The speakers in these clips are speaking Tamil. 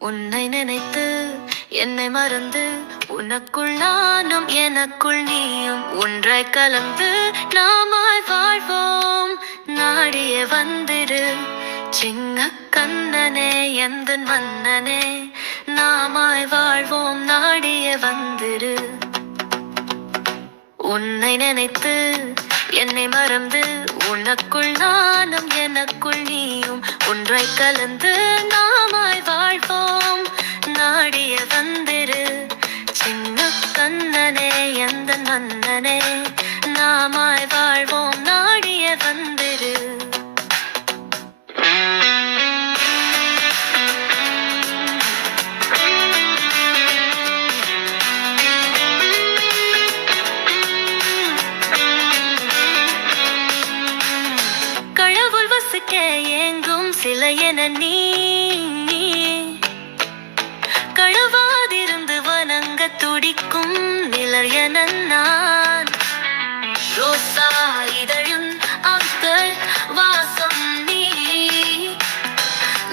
உன்னை நினைத்து என்னை மறந்து உனக்குள் நானும் எனக்குள் நீயும் ஒன்றாய் கலந்து நாமாய் வாழ்வோம். நாடிய வந்திரு சின்ன கண்ணனே எந்தன் மன்னனே, நாமாய் வாழ்வோம் நாடிய வந்திரு. உன்னை நினைத்து என்னை மறந்து உனக்குள் நானும் எனக்குள் நீயும் ஒன்றாய் கலந்து நாமாய் வாழ்வோம். நாடிய வந்திரு சின்ன கண்ணனே எந்தன் மன்னனே, நாமாய் வாழ்வோம் நாடிய வந்திரு. ஏங்கும் சிலை என நீ கழுவாதிருந்து வணங்க துடிக்கும் நிழல் என நான். ரோசா இதழும் அக்கள் வாசம் நீ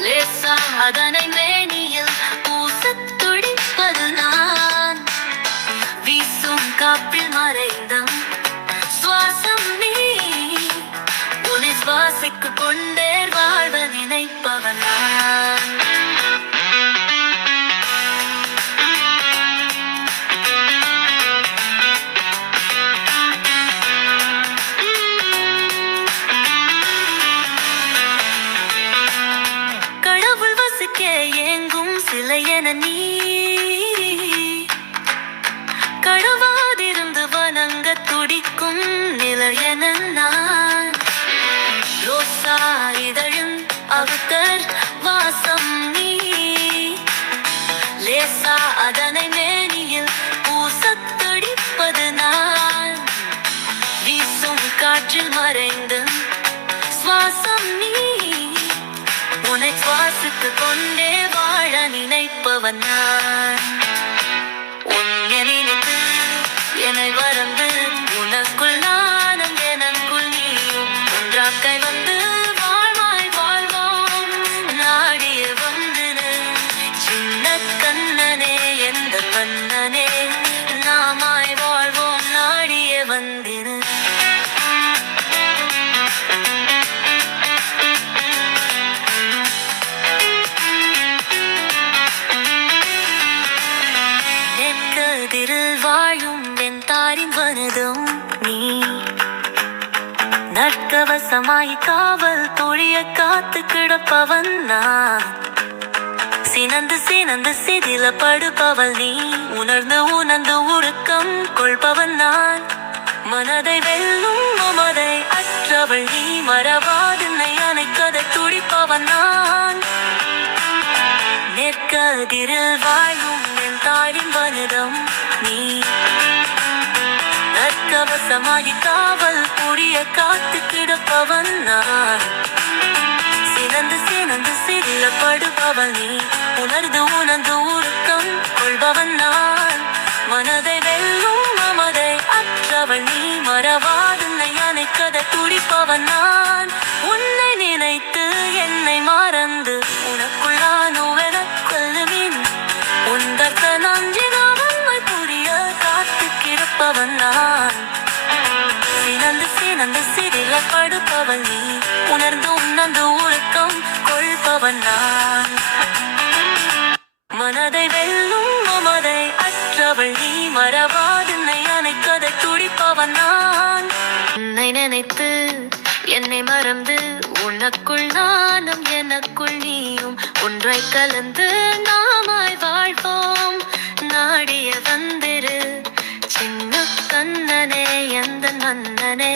லேசா அதனை மேனியில் பூசத் துடிப்பது நான். வீசும் காப்பில் மறைந்தம் சுவாசம் நீ உன்னை சுவாசிக்கு கொண்டே வாழ்வ நினைப்பவன் நான். கடவுள் வசிக்க ஏங்கும் சிலை என நீ கழுவாதிருந்து வணங்க துடிக்கும் நிழல் என நான். ரோசா இதழும் அவுத்தர் வாசம் நீ லேசா அதனை மேனியில் பூசத் துடிப்பது நான். வீசும் காற்றில் மறைந்து சுவாசம் நீ உன்னை சுவாசித்து கொண்டே வாழ நினைப்பவன் நான். உன்னை நினைத்து என்னை மறந்து உனக்குள் நானும் எனக்குள் நீயும் ஒன்றாக்கை வந்து வாழ்வாய் வாழ்வோம். நாடிய வந்திரு சின்ன கண்ணனே எந்த கண்ணனே, நாமாய் வாழ்வோம் நாடிய வந்திரு. நெற்கதிரில் வாழும் என் தாரின் வனதும் நீ நற்கவசமாய் காவல் தொழிய காத்து கிடப்பவன் நான். சினந்து சினந்து சிதில படுப்பவள் நீ உணர்ந்து உணர்ந்து உருக்கம் கொள்பவன் நான். மனதை வெல்லும் மமதை அற்றவள் நீ மறவாதென்னை அணைக்கதை துடிப்பவன் நான். நெற்கதிரில் வாழும் என் தாயின் வனதம் நீ நற்கவசமாய் காவல் புரிய காத்து கிடப்பவன் நான். சினந்து சினந்து சிதில படுபவள் நீ உணர்ந்து உணர்ந்து உருக்கம் கொள்பவன் நான். மனதை வெல்லும் மமதை அற்றவள் நீ மறவாதென்னை அணைக்கதை துடிப்பவன் நான். உன்னை நினைத்து என்னை மறந்து உனக்குள் நானும் எனக்குள்ளுமின் உந்தர்த்த நஞ்சினாவன்மை புரிய காத்து கிடப்பவன் நான். சினந்து சினந்து சிதில படுப்பவள் நீ உணர்ந்து உணர்ந்து உருக்கம் கொள்பவன் நான். மனதை வெல்லும் மமதை அற்றவள் நீ மறவாதென்னை அணைக்கதை துடிப்பவன் நான். உன்னை நினைத்து என்னை மறந்து உனக்குள் நானும் எனக்குள் நீயும் ஒன்றாய் கலந்து நாமாய் வாழ்வோம். நாடிய வந்திரு சின்ன கண்ணனே எந்தன் மன்னனே.